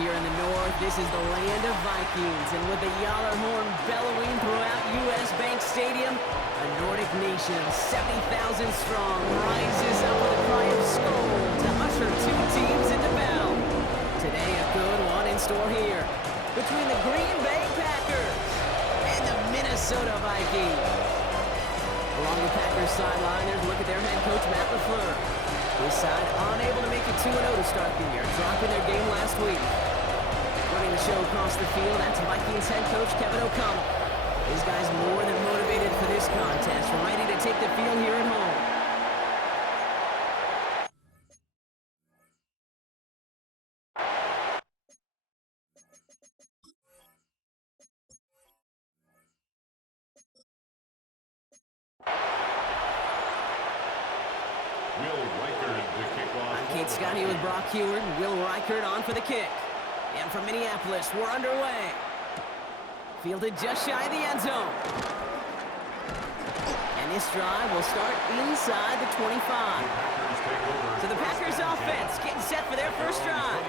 here in the north. This is the land of Vikings, and with the Yaller horn bellowing throughout U.S. Bank Stadium, a Nordic nation, 70,000 strong, rises up with a cry of Skol to usher two teams into battle. Today, a good one in store here between the Green Bay Packers and the Minnesota Vikings. Along the Packers sideline, there's a look at their head coach, Matt LaFleur. His side unable to make it 2-0 to start the year, dropping their game last week. Running the show across the field, that's Vikings head coach Kevin O'Connell. His guys more than motivated for this contest, ready to take the field here at home. Scotty with Brock Heward, Will Reichert on for the kick. And from Minneapolis, we're underway. Fielded just shy of the end zone. And this drive will start inside the 25. So the Packers offense getting set for their first drive.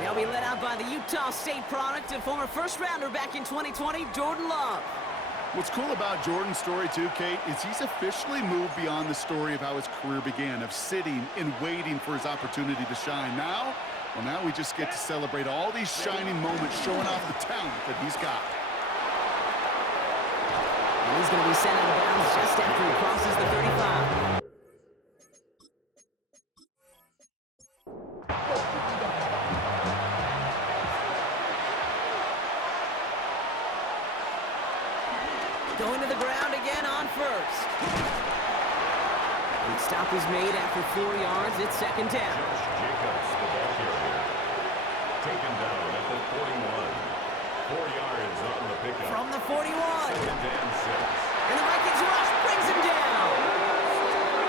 They'll be led out by the Utah State product and former first-rounder back in 2020, Jordan Love. What's cool about Jordan's story, too, Kate, is he's officially moved beyond the story of how his career began, of sitting and waiting for his opportunity to shine. Now we just get to celebrate all these shining moments, showing off the talent that he's got. And he's going to be sent out of bounds just after he crosses the 35. Going to the ground again on first. And the stop is made after 4 yards. It's second down. Jacobs, the ball carrier. Taken down at the 41. 4 yards on the pickup. From the 41. Second and 6. And the Vikings rush brings him down.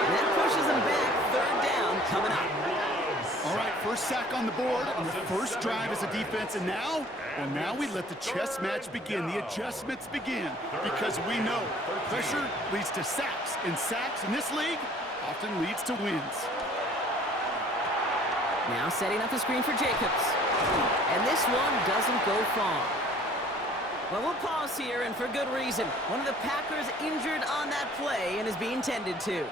And that pushes him back. Third down coming up. All right, first sack on the board, and the first drive as a defense, and now we let the chess match begin, the adjustments begin, because we know pressure leads to sacks, and sacks in this league often leads to wins. Now setting up the screen for Jacobs, and this one doesn't go far. Well, we'll pause here, and for good reason. One of the Packers injured on that play and is being tended to.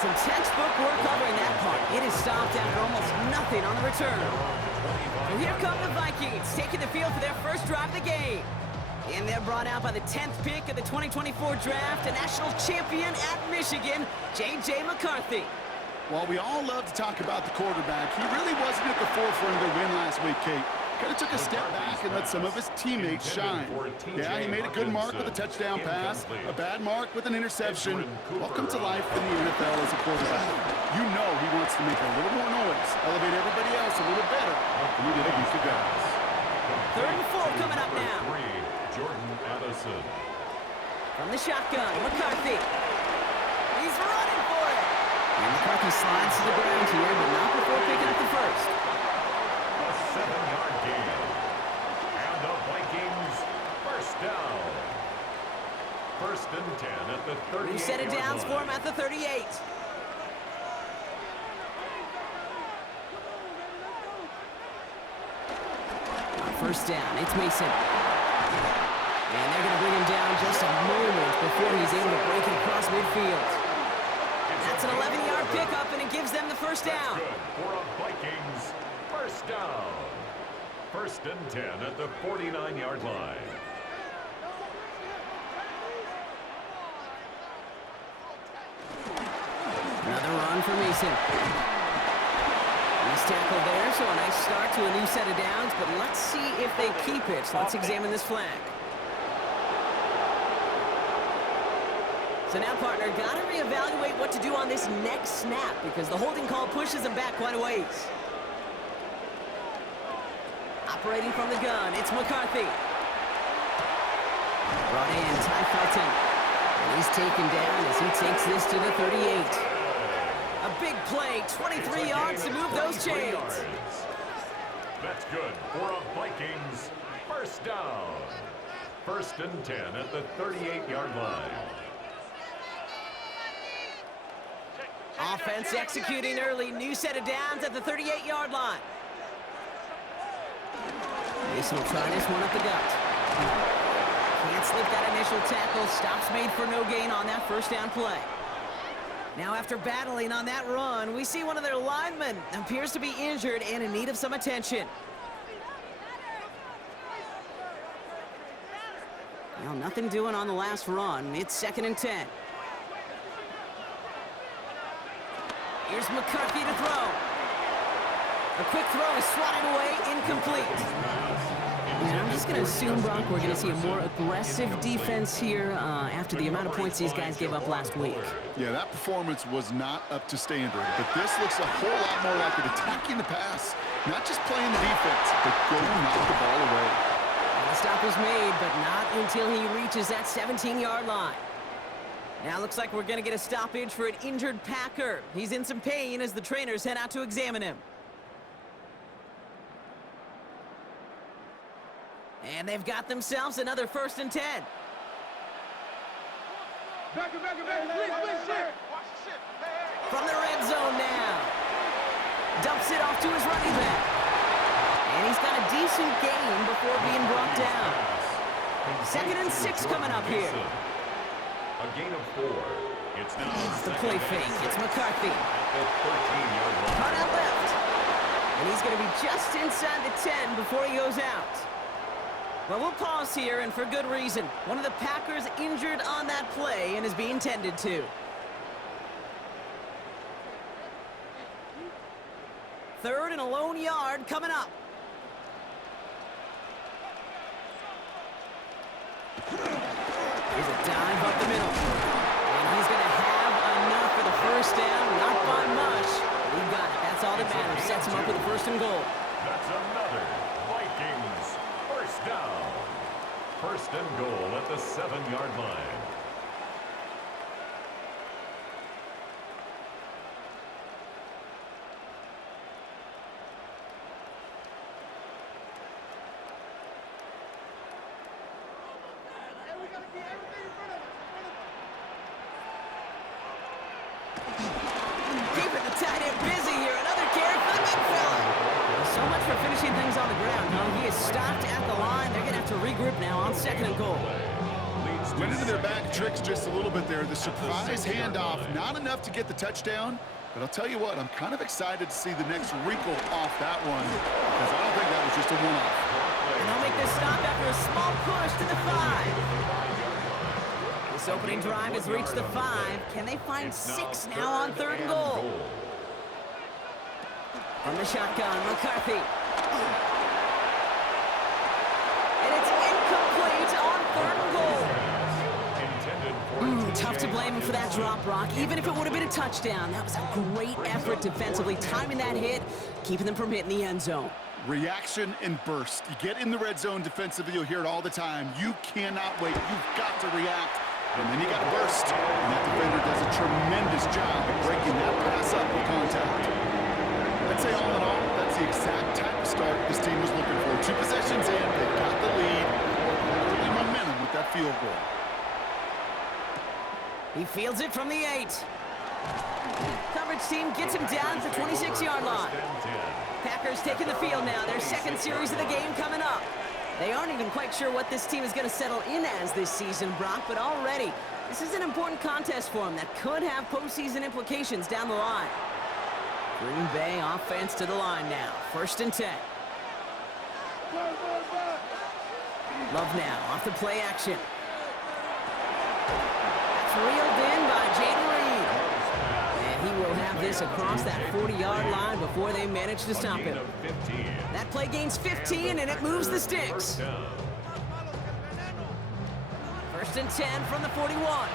Some textbook work covering that part. It is stopped after almost nothing on the return. So here come the Vikings, taking the field for their first drive of the game. And they're brought out by the 10th pick of the 2024 draft, a national champion at Michigan, J.J. McCarthy. While we all love to talk about the quarterback, he really wasn't at the forefront of their win last week, Kate. Kind of took a step back and let some of his teammates shine. Yeah, he made a good mark with a touchdown pass, a bad mark with an interception. Welcome to life in the NFL as a quarterback. You know he wants to make a little more noise, elevate everybody else a little better than he did against the guys. 3rd and 4 coming up now. Jordan Addison. From the shotgun, McCarthy. He's running for it. And McCarthy slides to the ground here, but not before picking up the first. 7-yard gain. And the Vikings first down. 1st and 10 at the 38. We set it down for him at the 38. On 1st down, it's Mason. And they're going to bring him down just a moment before he's able to break it across midfield. That's an 11-yard pickup, and it gives them the first down. That's good for a Vikings first down. 1st and 10 at the 49-yard line. Another run for Mason. He's tackled there, so a nice start to a new set of downs, but let's see if they keep it. So let's examine this flag. So now, partner, got to reevaluate what to do on this next snap because the holding call pushes him back quite a ways. Operating from the gun, it's McCarthy. Brought in, Ty Felton. And he's taken down as he takes this to the 38. A big play, 23 yards to move those chains. That's good for a Vikings first down. 1st and 10 at the 38-yard line. Offense executing early. New set of downs at the 38-yard line. Mason will try this one up the gut. Can't slip that initial tackle. Stops made for no gain on that first down play. Now after battling on that run, we see one of their linemen appears to be injured and in need of some attention. Well, nothing doing on the last run. It's 2nd and 10. Here's McCarthy to throw. A quick throw is swatted away, incomplete. And I'm just going to assume, Brock, we're going to see a more aggressive defense here after the amount of points these guys gave up last week. Yeah, that performance was not up to standard, but this looks a whole lot more like it attacking the pass, not just playing the defense, but go knock the ball away. The stop was made, but not until he reaches that 17-yard line. Now looks like we're going to get a stoppage for an injured Packer. He's in some pain as the trainers head out to examine him. And they've got themselves another 1st and 10. From the red zone now. Dumps it off to his running back. And he's got a decent gain before being brought down. 2nd and 6 coming up here. A gain of 4. It's now Off the play fake. It's McCarthy. at the 13-yard line. Cut out left. And he's going to be just inside the 10 before he goes out. Well, we'll pause here, and for good reason. One of the Packers injured on that play and is being tended to. 3rd and a lone yard coming up. Here's a dive up the middle. And he's going to have enough for the first down. Not by much, but he got it. That's all that matters. Sets him up with a 1st and goal. That's another Vikings 1st down. 1st and goal at the 7-yard line. Keeping the tight end busy here. Another carry for the big fella. So much for finishing things on the ground, huh? He is stopped at the line. They're going to have to regroup now on 2nd and goal. Went into their back tricks just a little bit there. The surprise handoff, not enough to get the touchdown. But I'll tell you what, I'm kind of excited to see the next wrinkle off that one, because I don't think that was just a one-off. And they'll make this stop after a small push to the 5. This opening drive has reached the 5. Can they find 6 now on 3rd and goal? From the shotgun, McCarthy. And it's incomplete on 3rd and goal. Tough to blame him for that drop, Brock. Even if it would have been a touchdown, that was a great effort defensively, timing that hit, keeping them from hitting the end zone. Reaction and burst. You get in the red zone defensively, you'll hear it all the time. You cannot wait. You've got to react. And then you got to burst. And that defender does a tremendous job of breaking that pass up with contact. I'd say all in all, that's the exact type of start this team was looking for. 2 possessions in, they've got the lead. Early momentum with that field goal. He fields it from the 8. Coverage team gets him down at the 26-yard line. Packers taking the field now. Their 2nd series of the game coming up. They aren't even quite sure what this team is going to settle in as this season, Brock, but already this is an important contest for them that could have postseason implications down the line. Green Bay offense to the line now. 1st and 10. Love now off the play action. That's reeled in by Jaden Reed. And he will have this across that 40-yard line before they manage to stop him. That play gains 15, and it moves the sticks. 1st and 10 from the 41.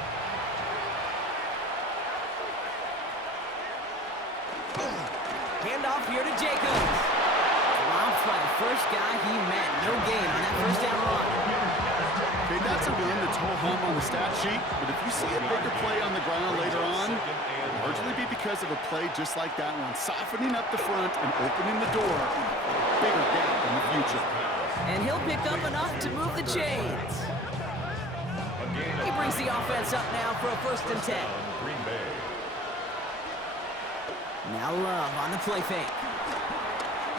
Handoff here to Jacobs. Dropped by the first guy he met. No gain on that 1st down run. Okay, that's a win that's ho-hum on the stat sheet, but if you see a bigger play on the ground later on, it'll largely be because of a play just like that one, softening up the front and opening the door for a bigger gap in the future. And he'll pick up enough to move the chains. He brings the offense up now for a 1st and 10. Now Love on the play fake.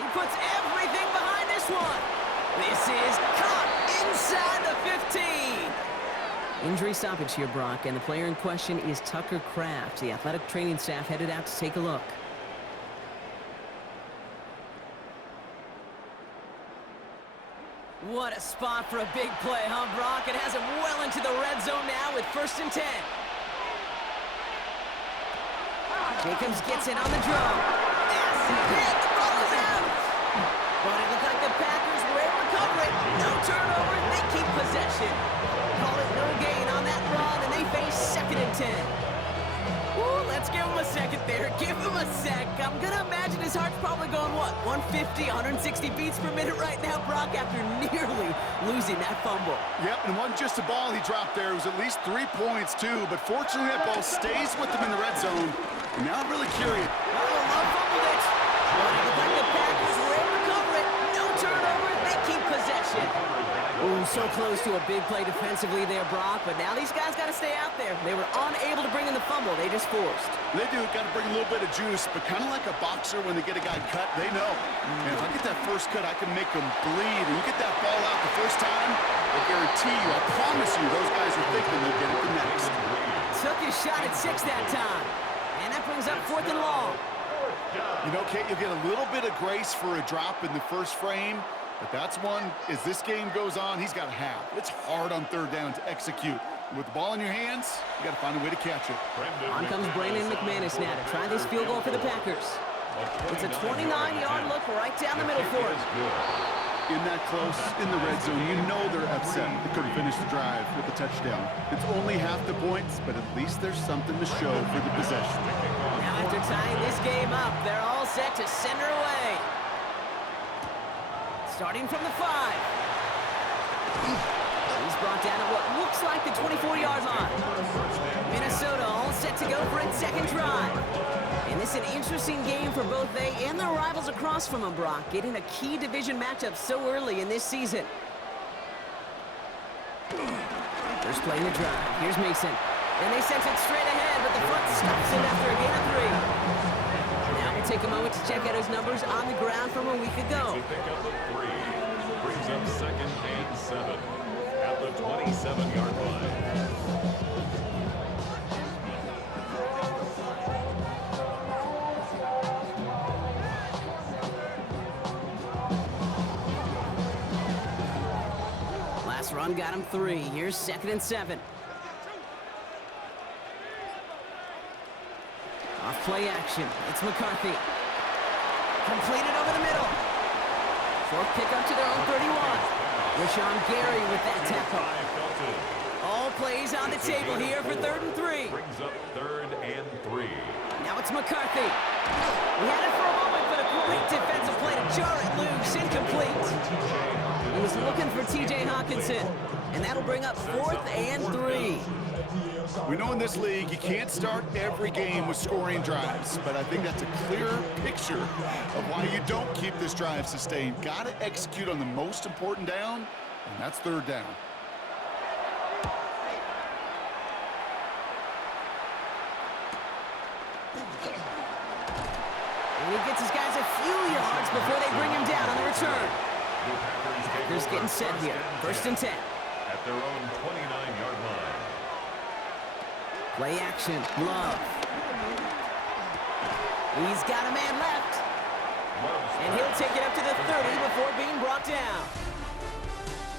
He puts everything behind this one. This is caught inside the 15. Injury stoppage here, Brock, and the player in question is Tucker Kraft. The athletic training staff headed out to take a look. What a spot for a big play, huh, Brock? It has him well into the red zone now with 1st and 10. Jacobs gets in on the draw. Massive hit. The ball is out. But it looked like the Packers were able to cover it. No turnover. They keep possession. Call it no gain on that run, and they face 2nd and 10. Ooh, let's give him a second there. Give him a sec. I'm going to imagine his heart's probably going, what, 150, 160 beats per minute right now, Brock, after nearly losing that fumble. Yep, and it wasn't just a ball he dropped there. It was at least 3 points, too. But fortunately, that ball stays with him in the red zone. And now I'm really curious. Oh, Love fumbled it. But it looked like the Packers were able to cover it. No turnover. They keep possession. Ooh, so close to a big play defensively there, Brock. But now these guys got to stay out there. They were unable to bring in the fumble. They just forced. They do. Got to bring a little bit of juice. But kind of like a boxer when they get a guy cut, they know. And if I get that first cut, I can make them bleed. And you get that ball out the first time, I guarantee you, I promise you, those guys are thinking they'll get it the next. Took his shot at 6 that time. And that brings up 4th and long. You know, Kate, you'll get a little bit of grace for a drop in the first frame, but that's one, as this game goes on, he's got to have. It's hard on 3rd down to execute. With the ball in your hands, you got to find a way to catch it. On comes Brandon McManus now to try this field goal for the Packers. It's a 29-yard look right down the middle for him. In that close, in the red zone, you know they're upset. They couldn't finish the drive with a touchdown. It's only half the points, but at least there's something to show for the possession. Now after tying this game up, they're all set to send her away. Starting from the 5. He's brought down at what looks like the 24-yard line. Minnesota all set to go for its 2nd drive. And this is an interesting game for both they and their rivals across from them, Brock, getting a key division matchup so early in this season. First play in the drive. Here's Mason. And they sense it straight ahead, but the front stops it after a gain of 3. Now we'll take a moment to check out his numbers on the ground from a week ago. Pick up a 3. Brings up 2nd and 7 at the 27-yard line. Last run got him 3. Here's 2nd and 7. Off play action. It's McCarthy. Completed over the middle. 4th pickup to their own 31. Rashawn Gary with that tackle. All plays on the table here for 3rd and 3. Brings up 3rd and 3. Now it's McCarthy. He had it for a moment, but a great defensive play to jar it loose. Incomplete. He was looking for T.J. Hawkinson, and that'll bring up 4th and 3. We know in this league you can't start every game with scoring drives, but I think that's a clear picture of why you don't keep this drive sustained. Got to execute on the most important down, and that's 3rd down. And he gets his guys a few yards before they bring him down on the return. Packers getting set here. 1st and 10. At their own 29-yard line. Play action. Love. He's got a man left. And he'll take it up to the 30 before being brought down.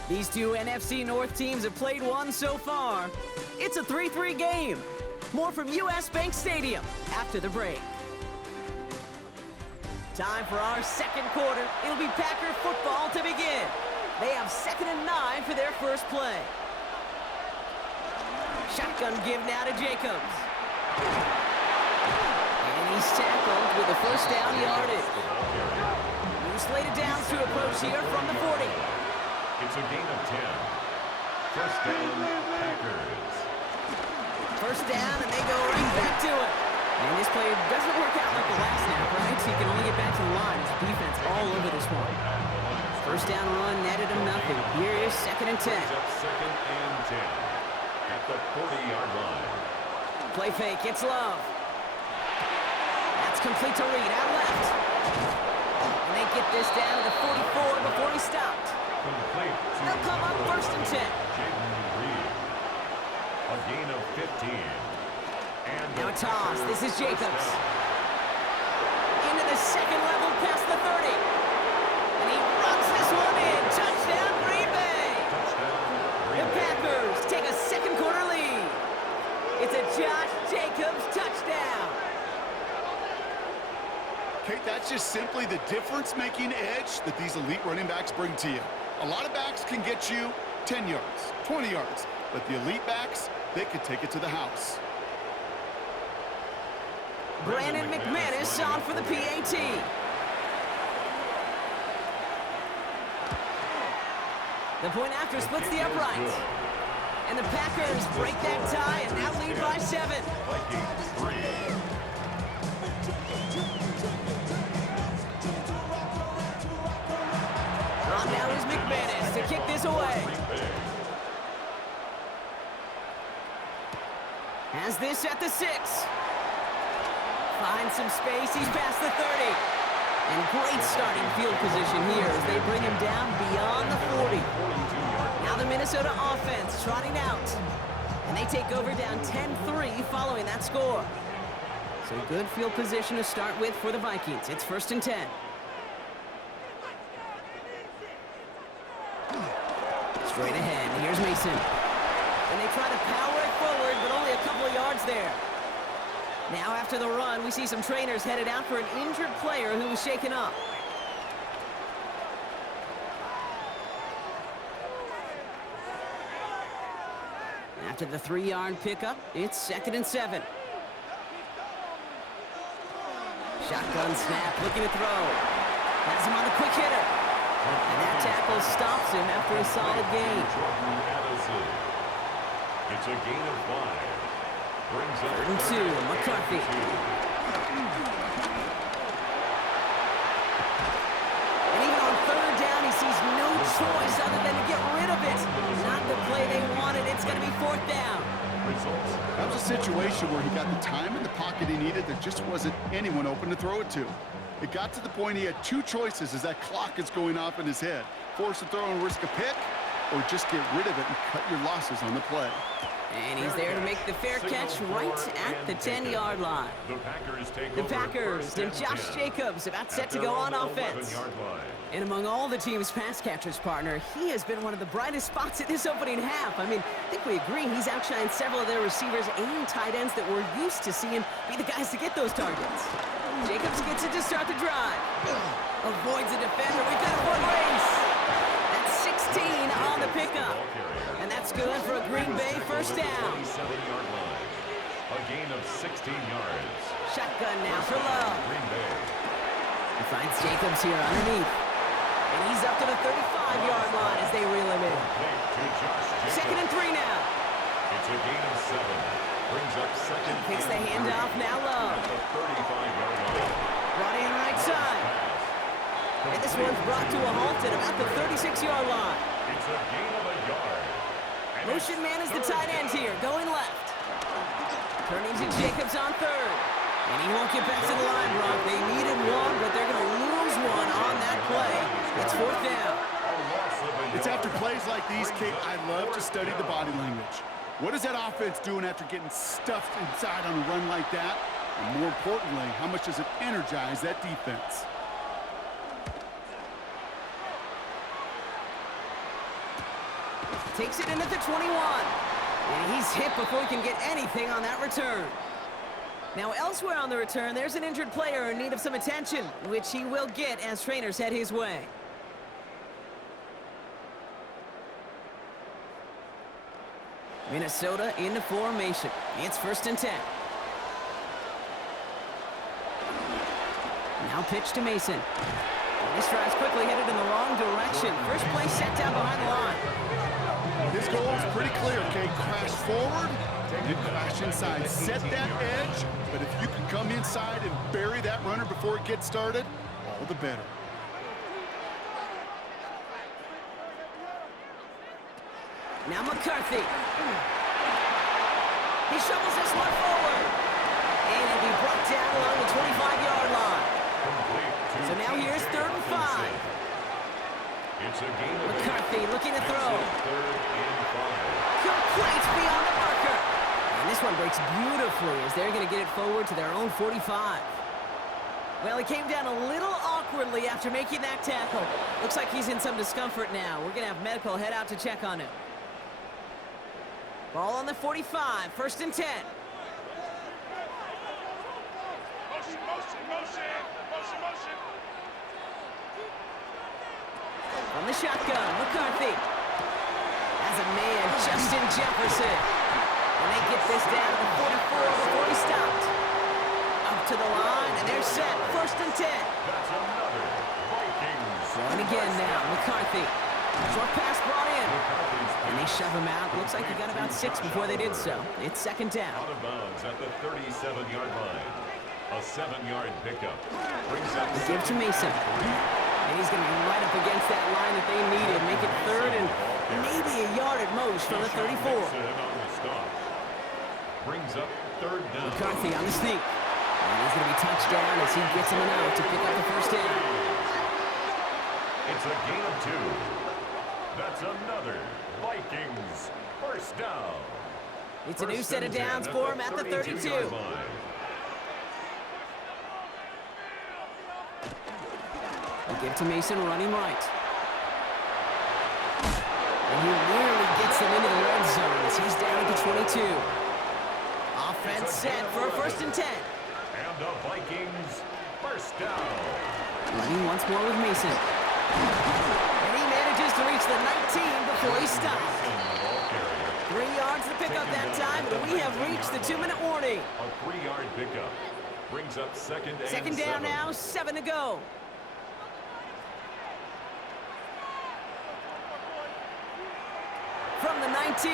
These two NFC North teams have played one so far. It's a 3-3 game. More from US Bank Stadium after the break. Time for our 2nd quarter. It'll be Packer football to begin. They have 2nd and 9 for their first play. Shotgun give now to Jacobs. And he's tackled with the 1st down yardage. New slated downs to approach here from the 40. It's a gain of 10. 1st down, Packers. 1st down, and they go right back to it. And this play doesn't work out like the last snap, right? So you can only get back to the line. His defense all over this one. 1st down run netted him nothing. Here is 2nd and 10. 2nd and 10 at the 40-yard line. Play fake. It's Love. That's complete to Reed, out left. And they get this down to the 44 before he stopped. They'll come up 1st and 10. A gain of 15. And Now a toss. This is Jacobs. Into the second level past the 30. And he runs this one in. Touchdown, Green Bay. The Packers take a second quarter lead. It's a Josh Jacobs touchdown. Kate, that's just simply the difference-making edge that these elite running backs bring to you. A lot of backs can get you 10 yards, 20 yards, but the elite backs, they could take it to the house. Brandon McManus on for the PAT. The point after splits the upright. And the Packers break that tie and now lead by 7. Vikings 3. On now is McManus to kick this away. Has this at the 6. Finds some space, he's past the 30. And great starting field position here as they bring him down beyond the 40. Now the Minnesota offense trotting out. And they take over down 10-3 following that score. So good field position to start with for the Vikings. It's 1st and 10. Straight ahead, here's Mason. And they try to power it forward, but only a couple of yards there. Now after the run, we see some trainers headed out for an injured player who was shaken up. After the 3-yard pickup, it's 2nd and 7. Shotgun snap, looking to throw. Has him on the quick hitter. And that tackle stops him after a solid gain. It's a gain of 5. Brings up 3rd and 2, McCarthy. And even on 3rd down, he sees no choice other than to get rid of it. Not the play they wanted. It's going to be 4th down. That was a situation where he got the time in the pocket he needed. There just wasn't anyone open to throw it to. It got to the point he had 2 choices as that clock is going off in his head. Force to throw and risk a pick, or just get rid of it and cut your losses on the play. And he's there to make the fair catch right at the 10-yard line. The Packers and Josh Jacobs about set to go on offense. And among all the team's pass catchers, partner, he has been one of the brightest spots at this opening half. I mean, I think we agree he's outshined several of their receivers and tight ends that we're used to seeing be the guys to get those targets. Jacobs gets it to start the drive. Avoids a defender. We've got a foot race. That's 16 on the pickup. And that's good for a Green Bay 1st down. A gain of 16 yards. Shotgun now for Love. He finds Jacobs here underneath. And he's up to the 35-yard line as they reel him in. 2nd and 3 now. It's a gain of 7. Brings up 2nd. Kicks the handoff now Love. Brought in right side. And this one's brought to a halt at about the 36-yard line. It's a gain of a yard. Motion man is the tight end here, going left. Turning to Jacobs on 3rd. And he won't get back to the line, Brock. They needed one, but they're going to lose one on that play. It's 4th down. It's after plays like these, Kate, I love to study the body language. What is that offense doing after getting stuffed inside on a run like that? And more importantly, how much does it energize that defense? Takes it in at the 21. And he's hit before he can get anything on that return. Now elsewhere on the return, there's an injured player in need of some attention, which he will get as trainers head his way. Minnesota into formation. It's 1st and 10. Now pitch to Mason. This drive's quickly headed in the wrong direction. First play set down behind the line. His goal is pretty clear, Kate. Crash forward, then crash inside. Set that edge, but if you can come inside and bury that runner before it gets started, all the better. Now McCarthy. He shovels this one forward. And he'll be brought down along the 25-yard So now here's 3rd and 5. It's a game of McCarthy looking to throw. 3rd and 5. Complete beyond the marker. And this one breaks beautifully as they're going to get it forward to their own 45. Well, he came down a little awkwardly after making that tackle. Looks like he's in some discomfort now. We're going to have medical head out to check on him. Ball on the 45, 1st and 10. From the shotgun, McCarthy. As a man, Justin Jefferson. And they get this down to the 44 before he stopped. Up to the line, and they're set. 1st and 10. That's another Vikings. Throwing again now, McCarthy. Short pass brought in. And they shove him out. Looks like he got about 6 before they did so. It's 2nd down. Out of bounds at the 37-yard line. A 7-yard pickup. Brings up They give to Mason. And he's going to be right up against that line that they needed. Make it 3rd and maybe a yard at most from the 34. Brings up 3rd down. McCarthy on the sneak. And he's going to be touched down as he gets him enough to pick up the 1st down. It's a gain of 2. That's another Vikings 1st down. It's a new set of downs for him at the 32. They give to Mason running right. And he nearly gets them into the red zone as he's down at the 22. Offense set for a 1st and 10. And the Vikings 1st down. Running once more with Mason. And he manages to reach the 19 before he stops. 3 yards to pick up that time, but we have reached the 2-minute warning. A 3-yard pickup. Brings up 2nd and 2nd down now, 7 to go. From the 19.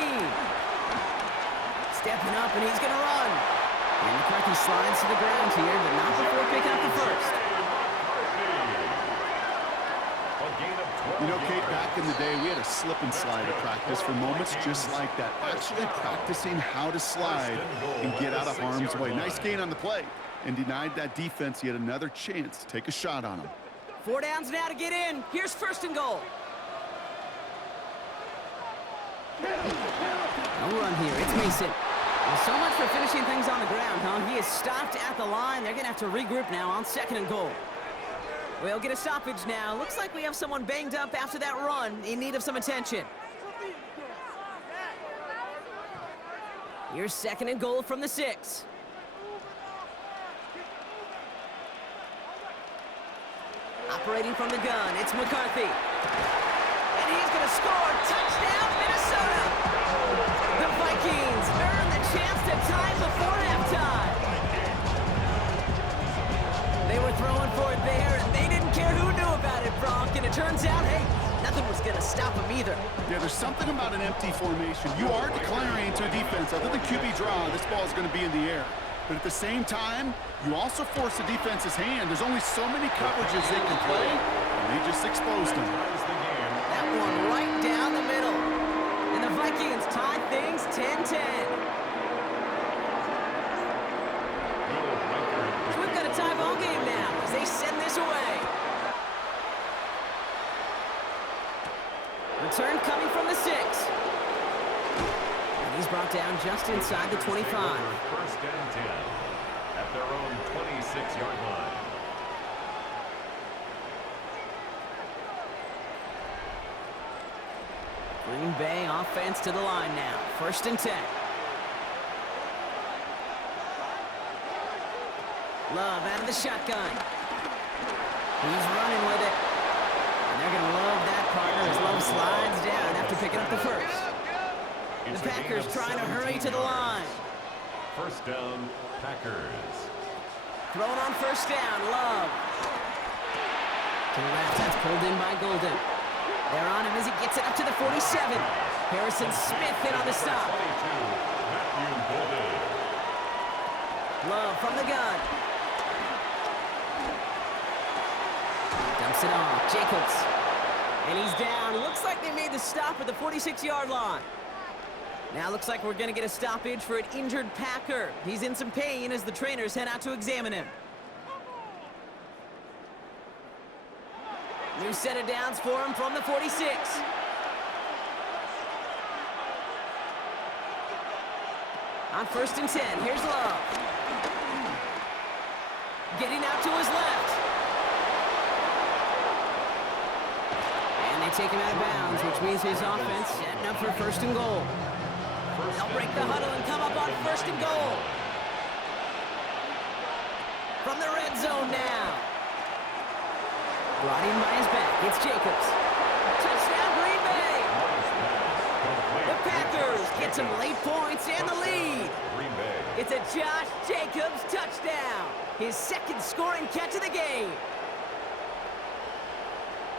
Stepping up, and he's going to run. And McCarthy slides to the ground here, but not before picking up the 1st. You know, Kate, back in the day, we had a slip and slide at practice for moments just like that. Actually practicing how to slide and get out of harm's way. Nice gain on the play. And denied that defense yet another chance to take a shot on him. 4 downs now to get in. Here's 1st and goal. No run here. It's Mason. Well, so much for finishing things on the ground, huh? He is stopped at the line. They're going to have to regroup now on 2nd and goal. We'll get a stoppage now. Looks like we have someone banged up after that run in need of some attention. Here's 2nd and goal from the 6. Operating from the gun, it's McCarthy. And he's going to score. Touchdown, Minnesota! The Vikings earn the chance to tie before halftime. They were throwing for it there, and they didn't care who knew about it, Bronk. And it turns out, hey, nothing was going to stop them either. Yeah, there's something about an empty formation. You are declaring to a defense, other than QB draw, this ball is going to be in the air. But at the same time, you also force the defense's hand. There's only so many coverages they can play, and they just exposed them. That one right down the middle. And the Vikings tie things 10-10. So we've got a tie ball game now as they send this away. Return coming from the 6. And he's brought down just inside the 25. 1st and 10 at their own 26-yard line. Green Bay offense to the line now. 1st and 10. Love out of the shotgun. He's running with it. And they're going to love that partner as Love slides down after picking up the 1st. The Packers trying to hurry to the line. 1st down, Packers. Thrown on 1st down, Love. To the left, that's pulled in by Golden. They're on him as he gets it up to the 47. Harrison Smith in on the stop. 22, Matthew Golden. Love from the gun. Dumps it off. Jacobs. And he's down. Looks like they made the stop at the 46-yard line. Now looks like we're going to get a stoppage for an injured Packer. He's in some pain as the trainers head out to examine him. New set of downs for him from the 46. On 1st and 10, here's Love. Getting out to his left. And they take him out of bounds, which means his offense setting up for 1st and goal. They'll break the huddle and come up on 1st and goal. From the red zone now. Brought in by his back. It's Jacobs. Touchdown, Green Bay. The Packers get some late points and the lead. It's a Josh Jacobs touchdown. His 2nd scoring catch of the game.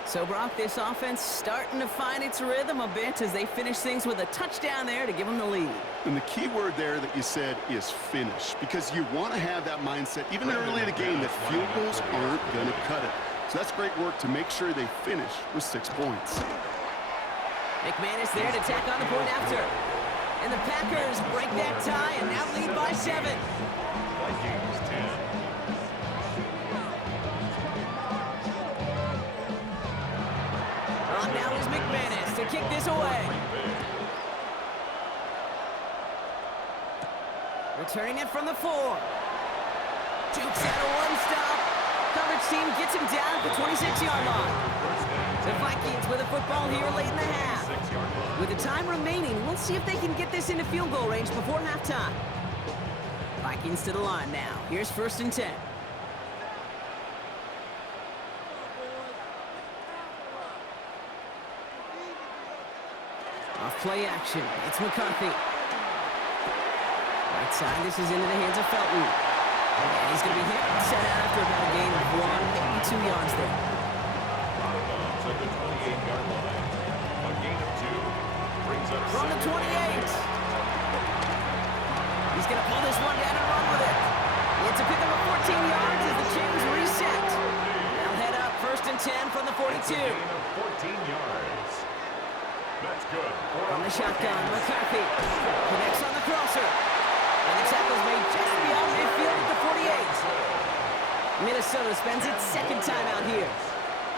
So, Brock, this offense starting to find its rhythm a bit as they finish things with a touchdown there to give them the lead. And the key word there that you said is finish, because you want to have that mindset, even early in the game, that field goals aren't going to cut it. So that's great work to make sure they finish with 6 points. McManus there to tack on the point after. And the Packers break that tie and now lead by 7. Vikings 10. On now is McManus to kick this away. Returning it from the 4. Jukes out a one-stop. Coverage team gets him down at the 26-yard line. The Vikings with the football here late in the half. With the time remaining, we'll see if they can get this into field goal range before halftime. Vikings to the line now. Here's 1st and 10. Off play action. It's McCarthy. Right side, this is into the hands of Felton. And he's going to be hit and set out after about a gain of 1, maybe 2 yards there. At the 28-yard line. A gain of 2. Brings up From the 28. He's going to pull this one down and run with it. It's a pickup of 14 yards as the chains reset. They'll head up 1st and 10 from the 42. gain of 14 yards. That's good. From the shotgun, McCarthy connects on the crosser. And the tackle's made just beyond midfield at the 48. Minnesota spends its 2nd time out here.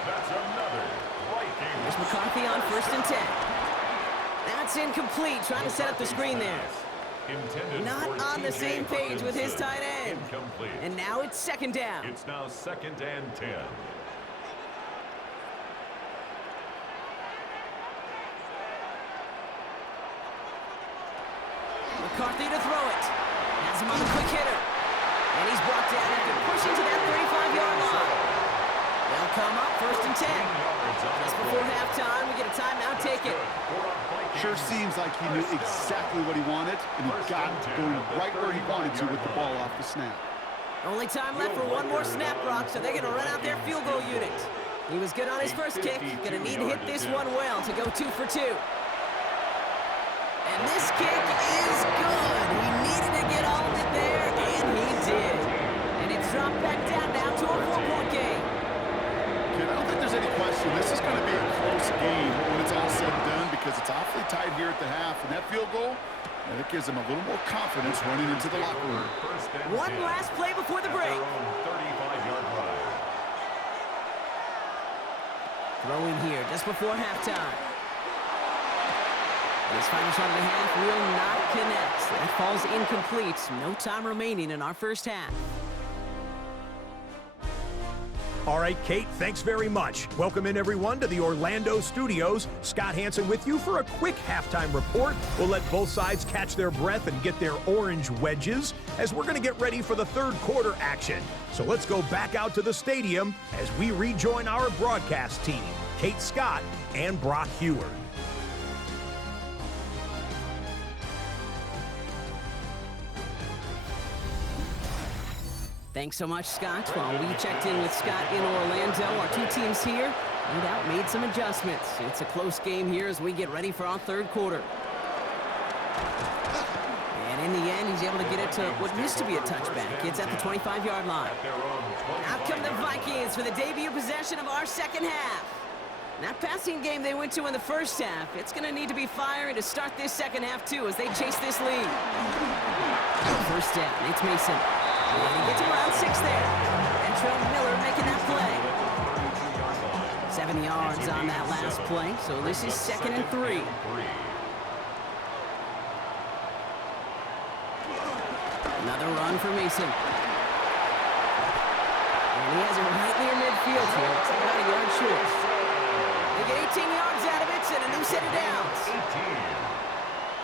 That's another Vikings. There's McCarthy on 1st and 10. That's incomplete, trying to set up the screen there. Intended Not for on the TJ same page with his Hawkinson. tight end. Incomplete. And now it's 2nd down. It's now 2nd and 10. McCarthy to throw it. Has him on the quick hitter. And he's brought down after pushing to that 35-yard line. They'll come up 1st and 10. Just before halftime, we get a timeout taken. Sure seems like he knew exactly what he wanted, and he got going right where he wanted to with the ball off the snap. Only time left for one more snap, Brock, so they're going to run out their field goal unit. He was good on his first kick. Going to need to hit this one well to go 2 for 2. And this kick is good. He needed to get all of it there, and he did. And it's dropped back down now to a 4-point game. Kid, I don't think there's any question. This is going to be a close game when it's all said and done because it's awfully tight here at the half. And that field goal, it gives them a little more confidence running into the locker room. One last play before the break. 35-yard line. Throw in here just before halftime. This final shot of the half will not connect. That falls incomplete. No time remaining in our first half. All right, Kate, thanks very much. Welcome in, everyone, to the Orlando studios. Scott Hansen with you for a quick halftime report. We'll let both sides catch their breath and get their orange wedges as we're going to get ready for the 3rd quarter action. So let's go back out to the stadium as we rejoin our broadcast team, Kate Scott and Brock Heward. Thanks so much, Scott. While we checked in with Scott in Orlando, our 2 teams here, no doubt made some adjustments. It's a close game here as we get ready for our 3rd quarter. And in the end, he's able to get it to what used to be a touchback. It's at the 25-yard line. Out come the Vikings for the debut possession of our 2nd half. That passing game they went to in the first half, it's going to need to be fiery to start this 2nd half, too, as they chase this lead. First down, it's Mason. And he gets around 6 there. And Trell Miller making that play. 7 yards on that last play, so this is 2nd and 3. Another run for Mason. And he has it right near midfield here. It's about a yard short. They get 18 yards out of it and a new set of downs. 18.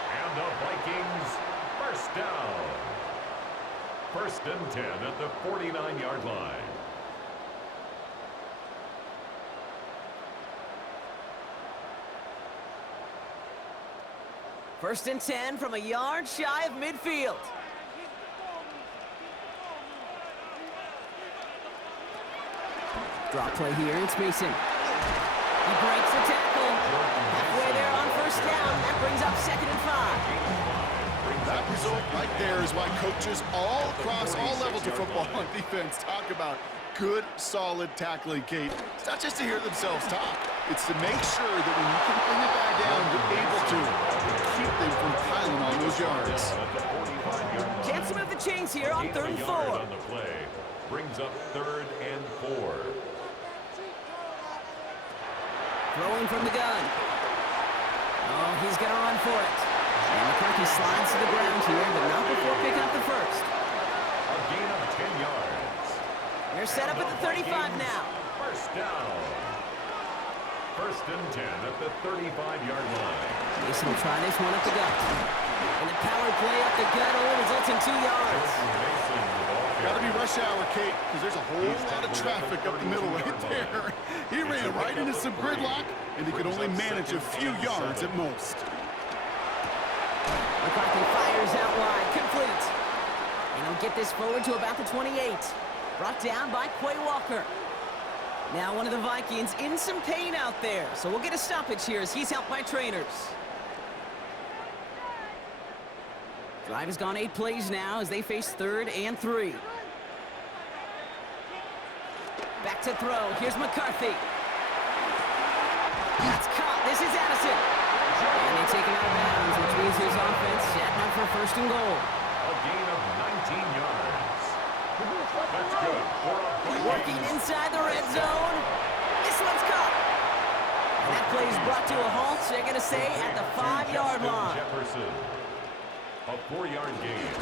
And the Vikings first down. 1st and 10 at the 49-yard line. First and 10 from a yard shy of midfield. Drop play here, it's Mason. He breaks the tackle. Halfway there on 1st down. That brings up 2nd and 5. That result right there is why coaches all across all levels of football on defense talk about good, solid tackling, Kate. It's not just to hear themselves talk. It's to make sure that when you can bring the guy down, you're able to keep them from piling on those yards. Chance to move the chains here on 3rd and 4. On the play brings up 3rd and 4. Throwing from the gun. Oh, he's going to run for it. And McCarthy slides to the ground here, but not before picking up the first. A gain of 10 yards. They're set up at the 35 now. First down. 1st and 10 at the 35-yard line. Mason will try this one up the gut. And the power play up the gut only results in 2 yards. Got to be rush hour, Kate, because there's a whole lot of traffic up the middle right there. He ran right into some gridlock, and he could only manage a few yards at most. McCarthy fires out wide, complete. And he'll get this forward to about the 28. Brought down by Quay Walker. Now one of the Vikings in some pain out there, so we'll get a stoppage here as he's helped by trainers. Drive has gone 8 plays now as they face 3rd and 3. Back to throw. Here's McCarthy. That's caught. This is Addison. And they take him out of bounds, which means his offense setting up for 1st and goal. A gain of 19 yards. That's good for a Working inside the red zone. This one's caught. And that play is brought to a halt, so they're going to say at the 5-yard line. Jefferson. A 4-yard gain.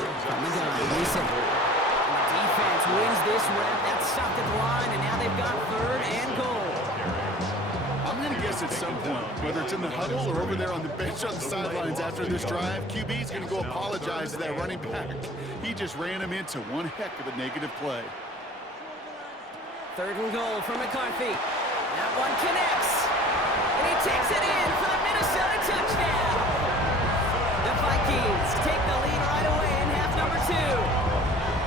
From the gun, Mason. And the defense wins this rep. That's stopped at the line, and now they've got 3rd and goal. I'm going to guess at some point, whether it's in the huddle or over there on the bench on the sidelines after this drive, QB's going to go apologize to that running back. He just ran him into one heck of a negative play. 3rd and goal for McCarthy. That one connects. And he takes it in for the Minnesota touchdown. The Vikings take the lead right away in half number 2.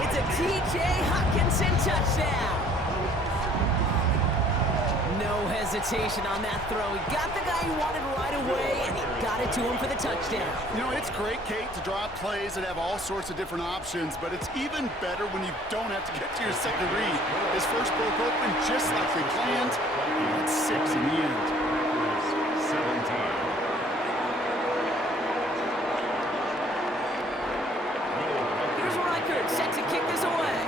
It's a T.J. Hockenson touchdown. No hesitation on that throw. He got the guy he wanted right away, and he got it to him for the touchdown. You know, it's great, Kate, to draw up plays that have all sorts of different options, but it's even better when you don't have to get to your second read. His first broke open just like they planned, and it's 6 in the end. 17. Here's Reichert set to kick this away.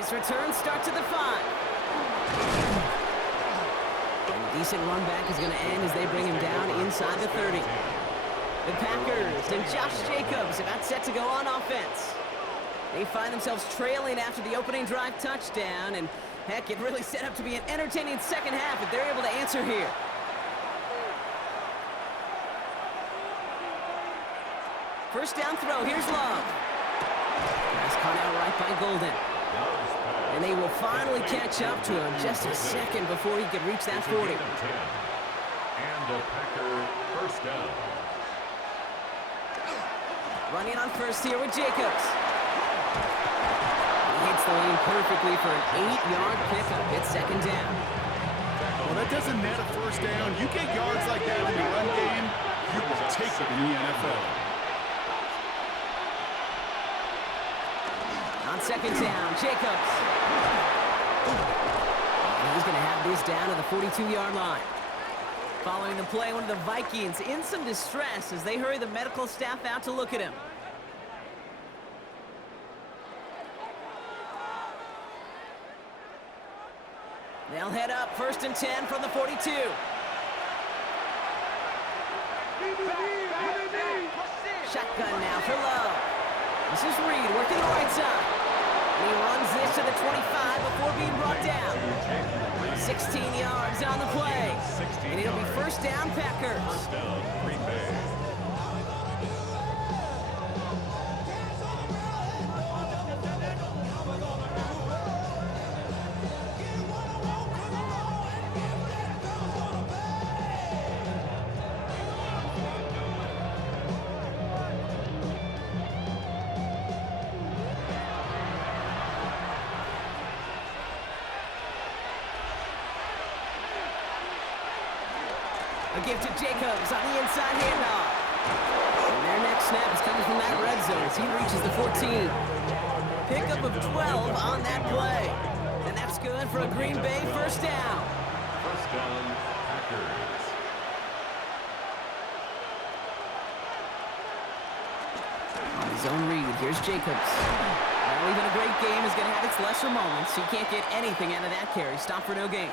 This return starts at the 5. And a decent run back is going to end as they bring him down inside the 30. The Packers and Josh Jacobs about set to go on offense. They find themselves trailing after the opening drive touchdown, and heck, it really set up to be an entertaining second half if they're able to answer here. First down throw, here's Love. Pass caught out right by Golden. And they will finally catch up to him just a second before he could reach that 40. And the Packer first down. Running on first here with Jacobs. He hits the lane perfectly for an 8-yard pickup. It's 2nd down. Well, that doesn't net a first down. You get yards like that in the run game, you will take it in the NFL. On 2nd down, Jacobs. And he's going to have this down to the 42-yard line. Following the play, one of the Vikings in some distress as they hurry the medical staff out to look at him. They'll head up 1st and 10 from the 42. Shotgun now for Love. This is Reed working the right side. And he runs this to the 25 before being brought down. 16 yards on the play. And it'll be 1st down, Packers. First down, Green Bay. A give to Jacobs on the inside handoff. And their next snap is coming from that red zone as he reaches the 14. Pickup of 12 on that play. And that's good for a Green Bay 1st down. First down, Packers. On his own read, here's Jacobs. Well, even a great game is going to have its lesser moments. He can't get anything out of that carry. Stop for no gain.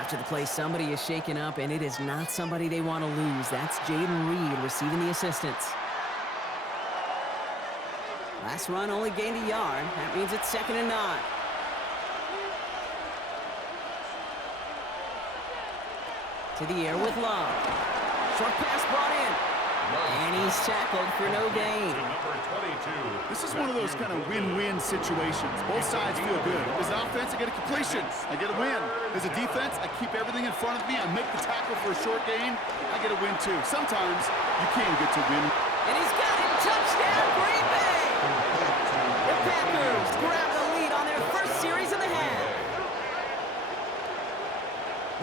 After the play, somebody is shaken up, and it is not somebody they want to lose. That's Jaden Reed receiving the assistance. Last run only gained a yard. That means it's 2nd and 9. To the air with Love. Short pass brought in. And he's tackled for no gain. Number 22. This is one of those kind of win-win situations. Both sides feel good. As an offense, I get a completion. I get a win. As a defense, I keep everything in front of me. I make the tackle for a short gain. I get a win, too. Sometimes you can get to win. And he's got it. Touchdown, Green Bay! The Packers grab the lead on their first series of the half.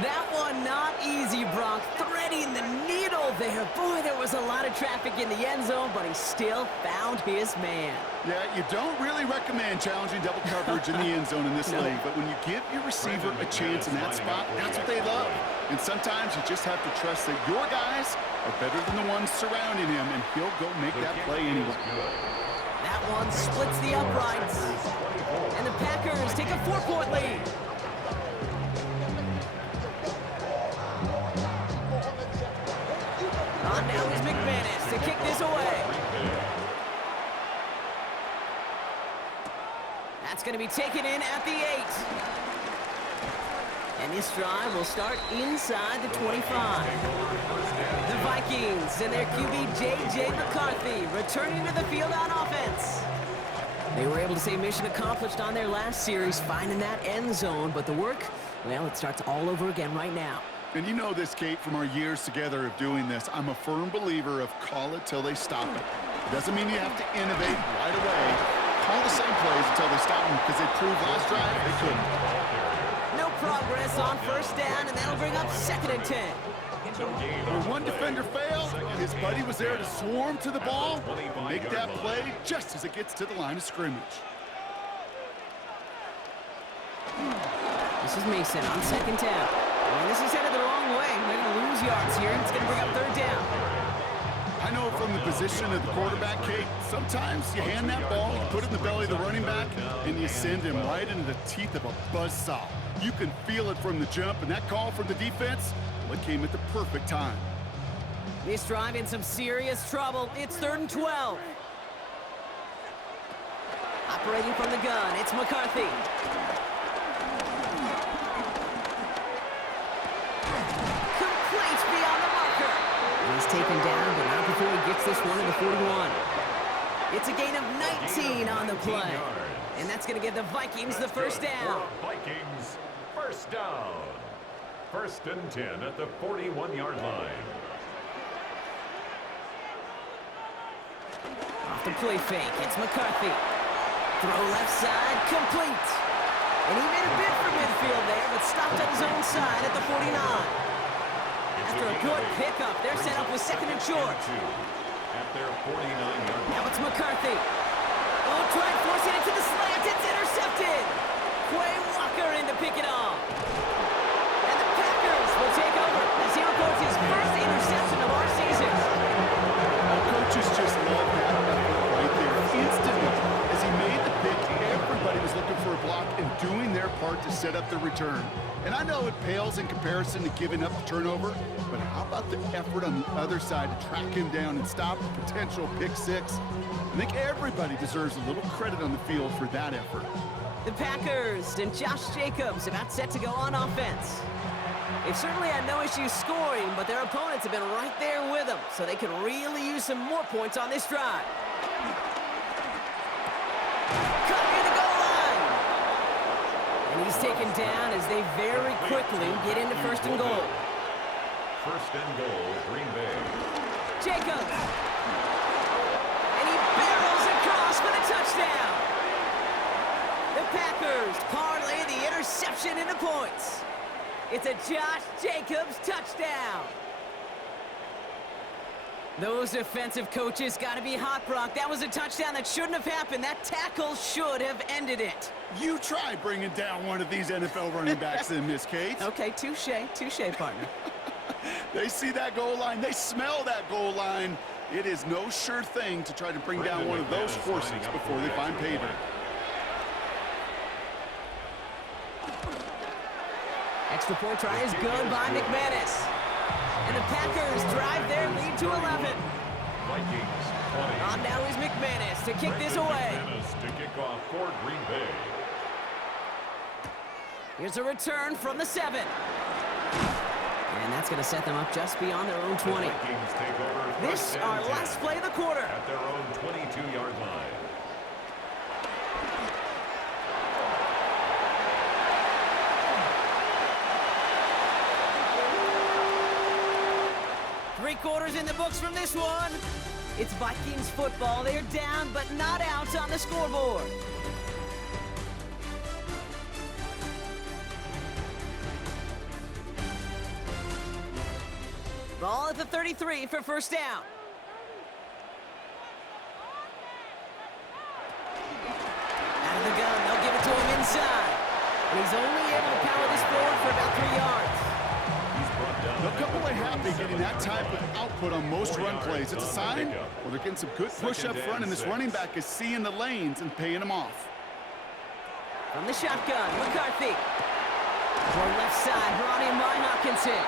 That one not easy, Brock. Threading the needle there. Boy, there was a lot of traffic in the end zone, but he still found his man. Yeah, you don't really recommend challenging double coverage in the end zone in this league, but when you give your receiver a chance in that spot, that's what they love. And sometimes you just have to trust that your guys are better than the ones surrounding him, and he'll go make that play anyway. That one splits the uprights. And the Packers take a 4-point lead. On now is McManus to kick this away. That's going to be taken in at the 8. And this drive will start inside the 25. The Vikings and their QB J.J. McCarthy returning to the field on offense. They were able to say mission accomplished on their last series, finding that end zone, but the work, well, it starts all over again right now. And you know this, Kate, from our years together of doing this. I'm a firm believer of call it till they stop it. It doesn't mean you have to innovate right away. Call the same plays until they stop them, because they proved last drive they couldn't. No progress on 1st down, and that'll bring up 2nd and 10. When one defender failed, his buddy was there to swarm to the ball and make that play just as it gets to the line of scrimmage. This is Mason on 2nd down. And this is headed the wrong way. They're going to lose yards here. It's going to bring up 3rd down. I know from the position of the quarterback, Kate, sometimes you hand that ball, you put it in the belly of the running back, and you send him right into the teeth of a buzzsaw. You can feel it from the jump, and that call from the defense, well, it came at the perfect time. This drive in some serious trouble. It's 3rd and 12. Operating from the gun, it's McCarthy. He's taken down, but not before he gets this one to the 41. It's a gain of 19 on the play. And that's going to give the Vikings the 1st down. Vikings, 1st down. 1st and 10 at the 41-yard line. Off the play fake, it's McCarthy. Throw left side, complete. And he made a bid for midfield there, but stopped on his own side at the 49. After a good pickup, they're set up with 2nd and short. At their 49-yard line. Now it's McCarthy. Oh, try and force it into the slant. It's intercepted. Quay Walker in to pick it off. And the Packers will take over as he records his first interception of our season. Well, coaches just love that effort right there. Instantly, as he made the pick, everybody was looking for a block and doing their part to set set up the return. And I know it pales in comparison to giving up the turnover, but how about the effort on the other side to track him down and stop a potential pick six? I think everybody deserves a little credit on the field for that effort. The Packers and Josh Jacobs about set to go on offense. They've certainly had no issues scoring, but their opponents have been right there with them, so they can really use some more points on this drive. Cut near the goal line. And he's taken down as they very quickly get into first and goal. First and goal, Green Bay. Jacobs. And he barrels across for the touchdown. The Packers parlay the interception into points. It's a Josh Jacobs touchdown. Those defensive coaches got to be hot, Brock. That was a touchdown that shouldn't have happened. That tackle should have ended it. You try bringing down one of these NFL running backs in, Miss Kate. Okay, touche, partner. They see that goal line. They smell that goal line. It is no sure thing to try to bring down one of those horses before they find pay dirt. Extra point try is good by McManus. And the Packers drive their lead to 11. Vikings 20. On now is McManus to kick this away. McManus to kick off for Green Bay. Here's a return from the 7. And that's going to set them up just beyond their own 20. The Vikings take over This our last play of the quarter. at their own 22-yard line. Three quarters in the books from this one. It's Vikings football. They're down, but not out on the scoreboard. Ball at the 33 for first down. Out of the gun, they'll give it to him inside. And he's only able to power this forward for about 3 yards. They'll come away happy getting that type of output on most run plays. It's a sign, well, they're getting some good push up front, and this running back is seeing the lanes and paying them off. From the shotgun, McCarthy. Toward left side, brought in by Hawkinson.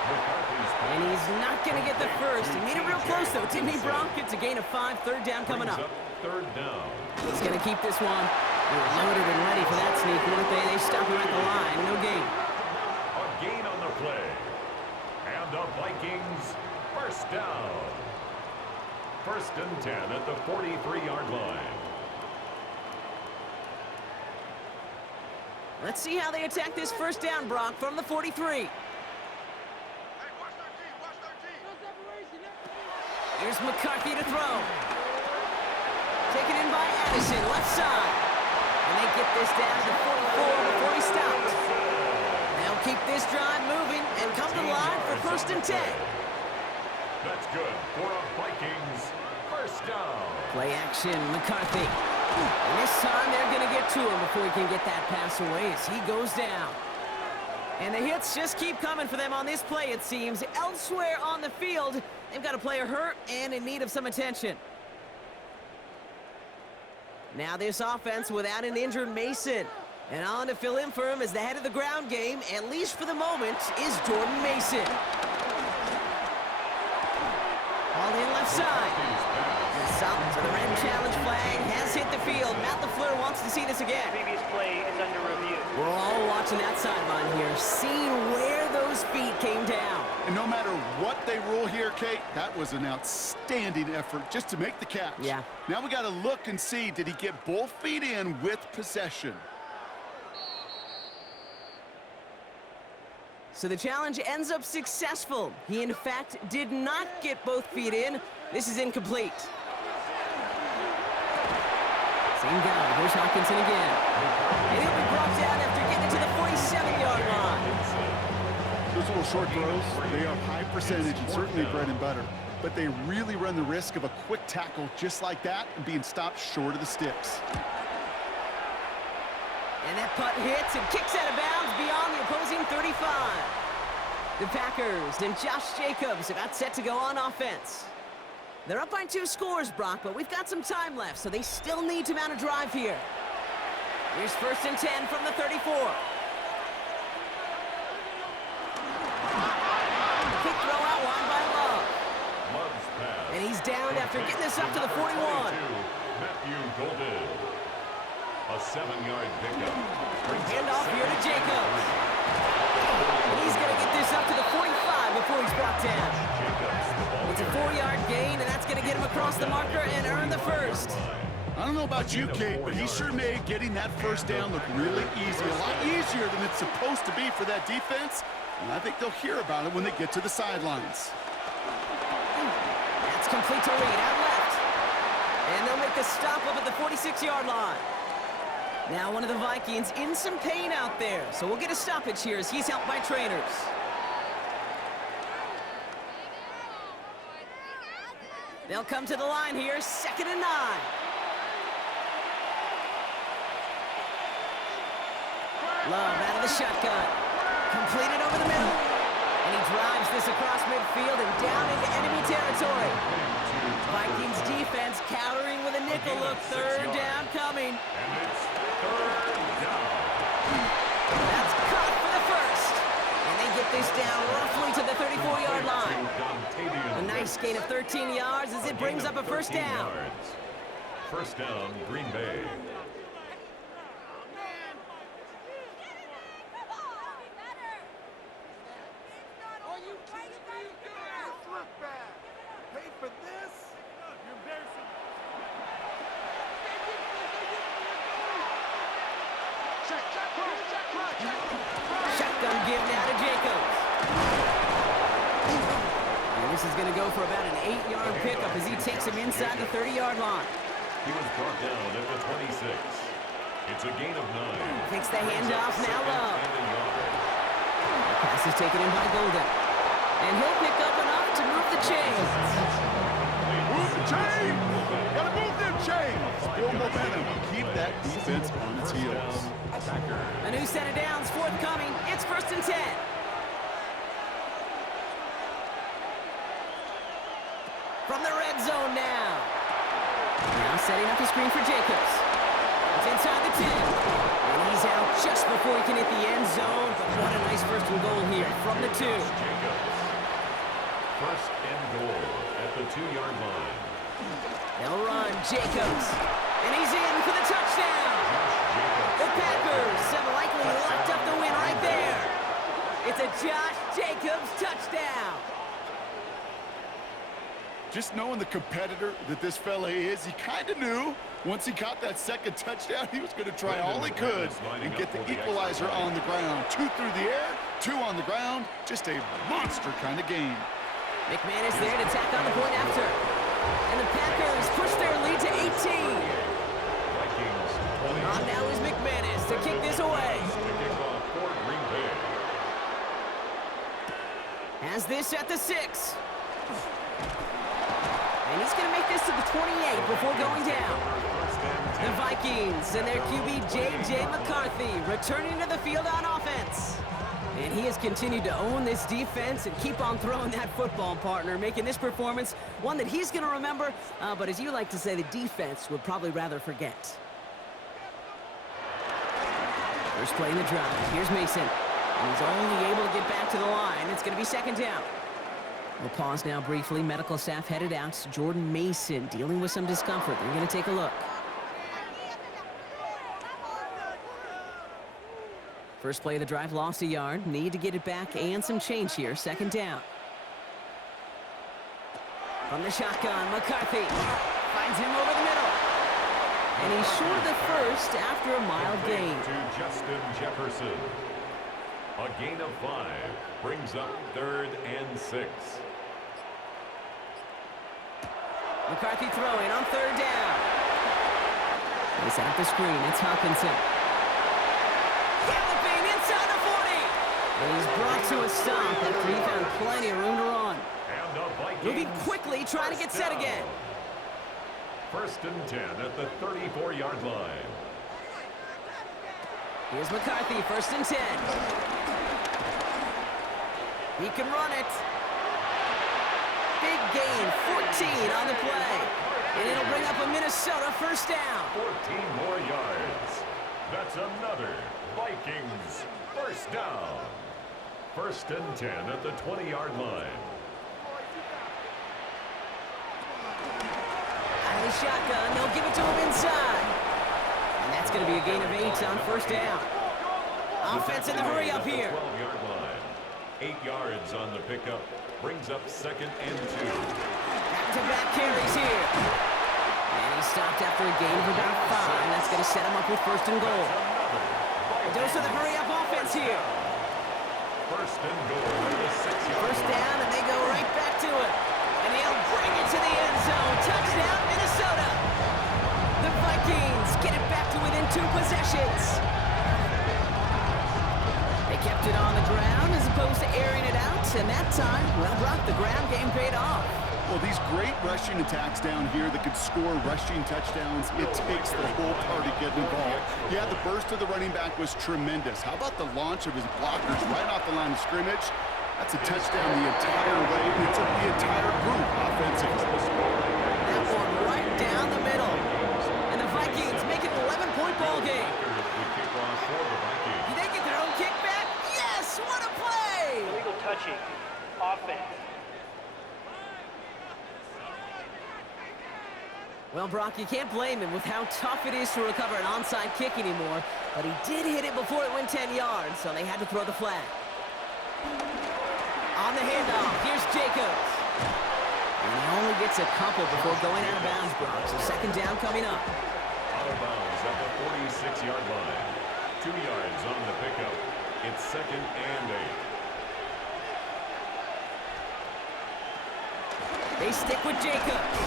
And he's not going to get the first. He made it real close, though, didn't he, Brock? It's a gain of 5, third down coming up. Third down. He's going to keep this one. They were loaded and ready for that sneak, weren't they? They stop him at the line. No gain. A gain on the play. And the Vikings first down. First and 10 at the 43-yard line. Let's see how they attack this first down, Brock, from the 43. Here's McCarthy to throw. Taken in by Addison, left side. And they get this down to 44 before he stopped. They'll keep this drive moving and come to the line for first and 10. That's good for a Vikings first down. Play action, McCarthy. And this time they're going to get to him before he can get that pass away as he goes down. And the hits just keep coming for them on this play, it seems. Elsewhere on the field, they've got a player hurt and in need of some attention. Now this offense without an injured Mason. And on to fill in for him as the head of the ground game, at least for the moment, is Jordan Mason. All in left side. So the red challenge flag has hit the field. Matt LaFleur wants to see this again. Previous play is under review. We're all watching that sideline here, seeing where those feet came down. And no matter what they rule here, Kate, that was an outstanding effort just to make the catch. Yeah. Now we got to look and see, did he get both feet in with possession? So the challenge ends up successful. He, in fact, did not get both feet in. This is incomplete. Same guy. Here's Hawkinson again. And he'll be brought down after getting to the 47-yard line. Those little short throws, they are high percentage and certainly bread and butter. But they really run the risk of a quick tackle just like that and being stopped short of the sticks. And that punt hits and kicks out of bounds beyond the opposing 35. The Packers and Josh Jacobs about set to go on offense. They're up by 2 scores, Brock, but we've got some time left, so they still need to mount a drive here. Here's first and 10 from the 34. Quick throw out wide by Love. Love's pass. And he's down after getting this up to the 41. Matthew Golden. A 7-yard pickup. Hand off here to Jacobs. He's going to get this up to the 45 before he's brought down. It's a 4-yard gain, and that's going to get him across the marker and earn the first. I don't know about you, Kate, but he sure made getting that first down look really easy. A lot easier than it's supposed to be for that defense. And I think they'll hear about it when they get to the sidelines. That's complete to Reed, out left. And they'll make the stop up at the 46-yard line. Now one of the Vikings in some pain out there. So we'll get a stoppage here as he's helped by trainers. They'll come to the line here, 2nd and 9. Love out of the shotgun. Completed over the middle. And he drives this across midfield and down into enemy territory. Vikings defense countering with a nickel look. 3rd down coming. And it's 3rd down. That's caught for the first. And they get this down roughly to the 34-yard line. A nice gain of 13 yards as it brings up a 1st down. 1st down, Green Bay. Shotgun give now to Jacobs. And this is going to go for about an 8-yard pickup as he takes him inside the 30-yard line. He was brought down at the 26. It's a gain of 9. Takes the handoff now Love. The pass is taken in by Golden. And he'll pick up enough to move the chains. Move the chain! Gotta move them chains! Build momentum. Keep that defense on its heels. A new set of downs forthcoming. It's 1st and 10. From the red zone now. Now setting up the screen for Jacobs. It's inside the 10. And he's out just before he can hit the end zone. But what a nice 1st and goal here from the 2. Jacobs. 1st and goal at the 2-yard line. They'll run Jacobs. And he's in for the touchdown. The Packers have likely locked up the win right there. It's a Josh Jacobs touchdown. Just knowing the competitor that this fella is, he kind of knew once he got that 2nd touchdown, he was going to try all he could and get the equalizer on the ground. 2 through the air, 2 on the ground. Just a monster kind of game. McManus there to tack on the point after. And the Packers push their lead to 18. On now is McManus to kick this away. Has this at the 6. And he's going to make this to the 28 before going down. The Vikings and their QB J.J. McCarthy returning to the field on offense. And he has continued to own this defense and keep on throwing that football, partner, making this performance one that he's going to remember, but as you like to say, the defense would probably rather forget. First play in the drive. Here's Mason. And he's only able to get back to the line. It's going to be 2nd down. We'll pause now briefly. Medical staff headed out. Jordan Mason dealing with some discomfort. They're going to take a look. First play of the drive, lost a yard. Need to get it back and some change here. 2nd down. From the shotgun, McCarthy finds him over the middle. And he's short of the first after a mild gain. To Justin Jefferson. A gain of 5 brings up 3rd and 6. McCarthy throwing on 3rd down. They set up the screen. It's Hawkinson. Galloping inside the 40. And he's brought to a stop after he found plenty of room to run. And the Vikings Moving quickly, trying to get set again. 1st and 10 at the 34-yard line. Here's McCarthy, 1st and 10. He can run it. Big gain, 14 on the play. And it'll bring up a Minnesota 1st down. 14 more yards. That's another Vikings 1st down. First and 10 at the 20-yard line. Out of the shotgun, they'll give it to him inside. And that's going to be a gain of 8 on first down. Offense in the hurry up here. 12-yard line. 8 yards on the pickup. Brings up second and 2. Back-to-back carries here. And he's stopped after a gain of about 5. That's going to set him up with first and goal. A dose of the hurry-up offense here. First and goal at the 6-yard First down, and they go right back to it. And he'll bring it to the end zone. Touchdown, Minnesota. The Vikings get it back to within 2 possessions. They kept it on the ground as opposed to airing it out. And that time, well, Brock, the ground game paid off. Well, these great rushing attacks down here that could score rushing touchdowns, it takes the whole party getting involved. Yeah, the burst of the running back was tremendous. How about the launch of his blockers right off the line of scrimmage? That's a touchdown the entire way. It took the entire group offensively. That one right down the middle. And the Vikings make it an 11-point ball game. Did they get their own kickback? Yes! What a play! Illegal touching. Offense. Well, Brock, you can't blame him with how tough it is to recover an onside kick anymore. But he did hit it before it went 10 yards, so they had to throw the flag. On the handoff, here's Jacobs. And he only gets a couple before going out of bounds, Brock. So second down coming up. Out of bounds at the 46-yard line. 2 yards on the pickup. It's second and 8. They stick with Jacobs.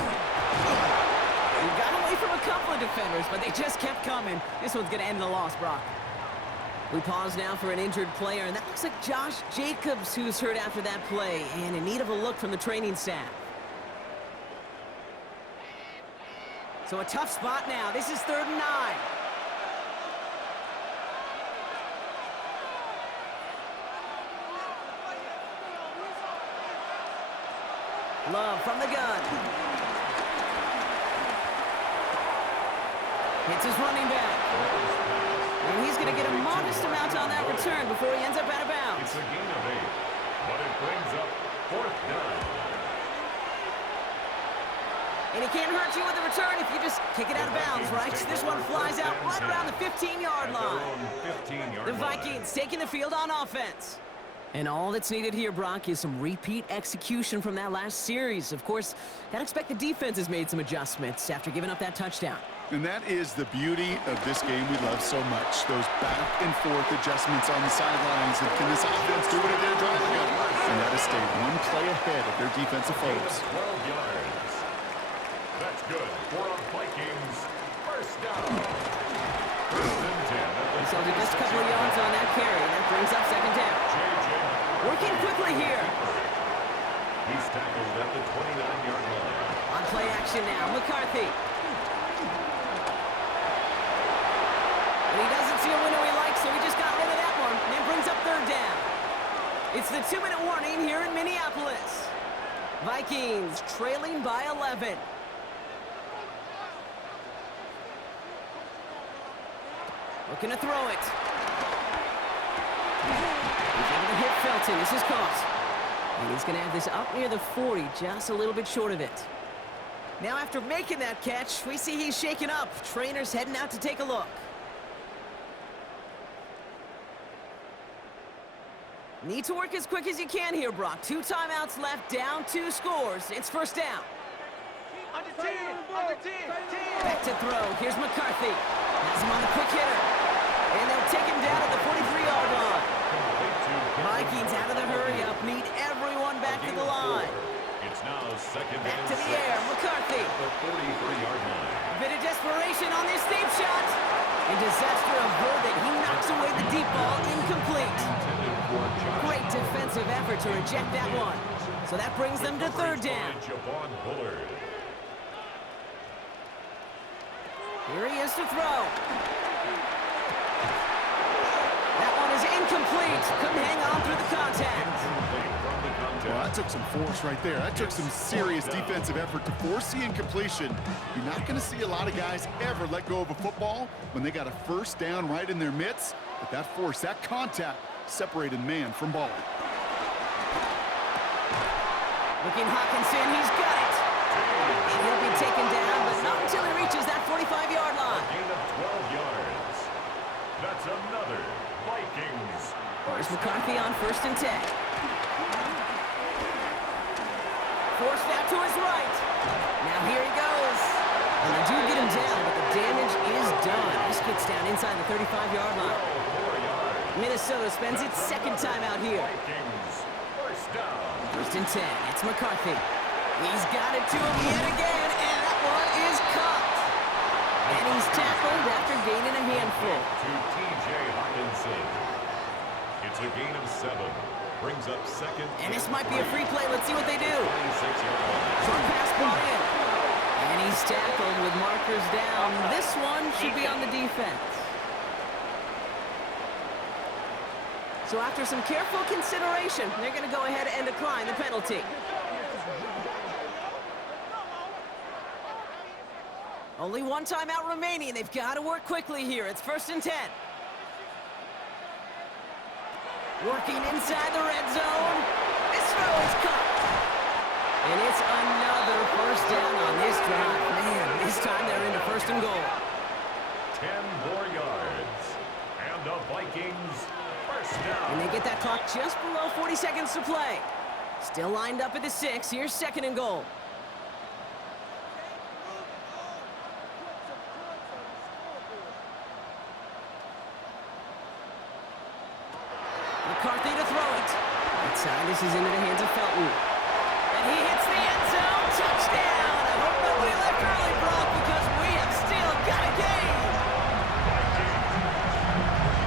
He got away from a couple of defenders, but they just kept coming. This one's going to end the loss, Brock. We pause now for an injured player, and that looks like Josh Jacobs, who's hurt after that play, and in need of a look from the training staff. So a tough spot now. This is 3rd and 9. Love from the gun. Hits his running back. And he's going to get a modest amount on that return before he ends up out of bounds. It's a gain of 8, but it brings up 4th down. And he can't hurt you with the return if you just kick it out of bounds, right? This one flies out right around the 15-yard line. The Vikings taking the field on offense. And all that's needed here, Brock, is some repeat execution from that last series. Of course, gotta expect the defense has made some adjustments after giving up that touchdown. And that is the beauty of this game we love so much. Those back and forth adjustments on the sidelines. And can this offense do what it did drive again? And that has stayed one play ahead of their defensive foes. 12 yards. That's good for a Vikings first down. First and 10. So just a couple of yards on that carry. That brings up second down. Working quickly here. He's tackled at the 29-yard line. On play action now, McCarthy. And he doesn't see a window he likes, so he just got rid of that one. And it brings up 3rd down. It's the 2-minute warning here in Minneapolis. Vikings trailing by 11. Looking to throw it. He's able to hit Felton. This is caught. And he's going to have this up near the 40, just a little bit short of it. Now after making that catch, we see he's shaken up. Trainer's heading out to take a look. Need to work as quick as you can here, Brock. 2 timeouts left, down 2 scores. It's first down. Under 10! Under 10! 10! Back to throw. Here's McCarthy. Has him on the quick hitter. And they'll take him down at the 43-yard line. Vikings out of the hurry-up. Need everyone back to the line. It's now second Back and to the 6. air. McCarthy. The 43-yard line. A bit of desperation on this deep shot. And disaster averted. He knocks away the deep ball. Incomplete. Great defensive effort to reject that one. So that brings them to 3rd down. Here he is to throw. That one is incomplete. Couldn't hang on through the contact. Well, that took some force right there. That took some serious defensive effort to force the incompletion. You're not going to see a lot of guys ever let go of a football when they got a first down right in their midst. But that force, that contact, separated man from ball. Looking Hawkinson, he's got it. And he'll be taken down, but not until he reaches that 45-yard line. Gain of 12 yards. That's another Vikings. There's McCarthy on 1st and 10. Forced out to his right. Now here he goes. And they do get him down, but the damage is done. This gets down inside the 35-yard line. Minnesota spends its second time out here. Vikings, first down. 1st and 10. It's McCarthy. He's got it to him yet again, and that one is caught. And he's tackled after gaining a handful. To T.J. Hawkinson. It's a gain of 7. Brings up second. And this might be a free play. Let's see what they do. 26-yard. Short pass brought in. And he's tackled with markers down. This one should be on the defense. So after some careful consideration, they're going to go ahead and decline the penalty. Only one timeout remaining. They've got to work quickly here. It's 1st and 10. Working inside the red zone. This throw is caught. And it's another first down on this drive. Man, this time they're into 1st and goal. 10 more yards. And the Vikings, first down. And they get that clock just below 40 seconds to play. Still lined up at the 6. Here's 2nd and goal. McCarthy to throw it. Outside, this is into the hands of Felton. And he hits the end zone. Touchdown! I hope nobody left early, Brock, because we have still got a game.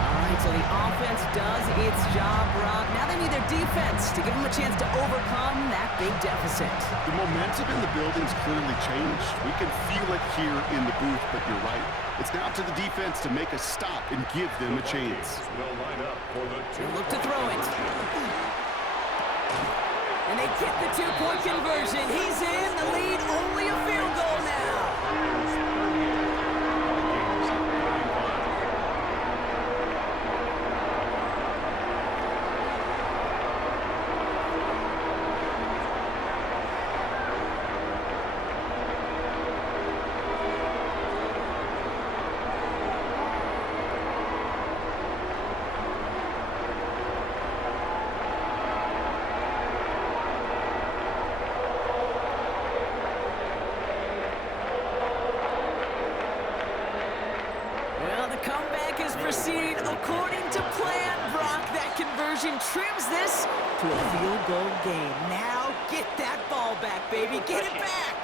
All right, so the offense does its job, Brock. Now they need their defense to give them a chance to overcome that big deficit. The momentum in the building's clearly changed. We can feel it here in the booth, but you're right. It's now to the defense to make a stop and give them a chance. Will line up for the They look to throw it. And they get the 2-point conversion. He's in the lead. Only a field goal now. Proceeding according to plan, Brock. That conversion trims this to a field goal game. Now get that ball back, baby. Get it back.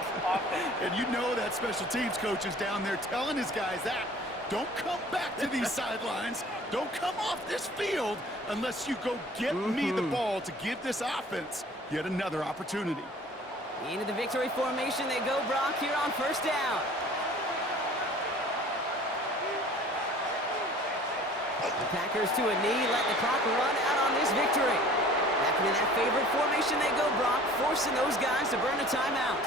And you know that special teams coach is down there telling his guys that. Don't come back to these sidelines. Don't come off this field unless you go get me the ball to give this offense yet another opportunity. Into the victory formation they go, Brock, here on 1st down. The Packers to a knee, letting the clock run out on this victory. Back into that favorite formation they go, Brock, forcing those guys to burn a timeout.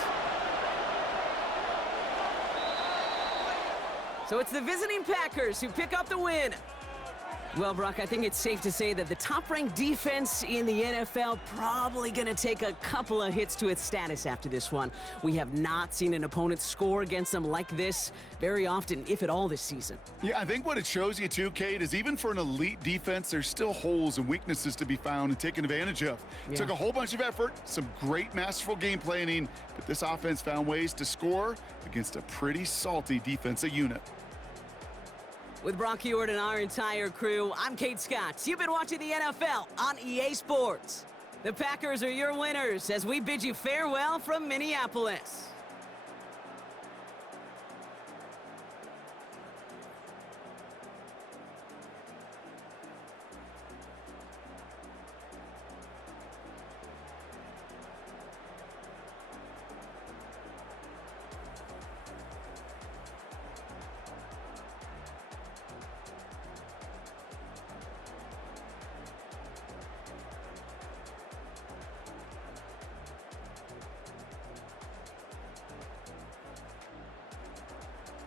So it's the visiting Packers who pick up the win. Well, Brock, I think it's safe to say that the top-ranked defense in the NFL probably going to take a couple of hits to its status after this one. We have not seen an opponent score against them like this very often, if at all, this season. Yeah, I think what it shows you too, Kate, is even for an elite defense, there's still holes and weaknesses to be found and taken advantage of. It took a whole bunch of effort, some great masterful game planning, but this offense found ways to score against a pretty salty defensive unit. With Brock Ewart and our entire crew, I'm Kate Scott. You've been watching the NFL on EA Sports. The Packers are your winners as we bid you farewell from Minneapolis.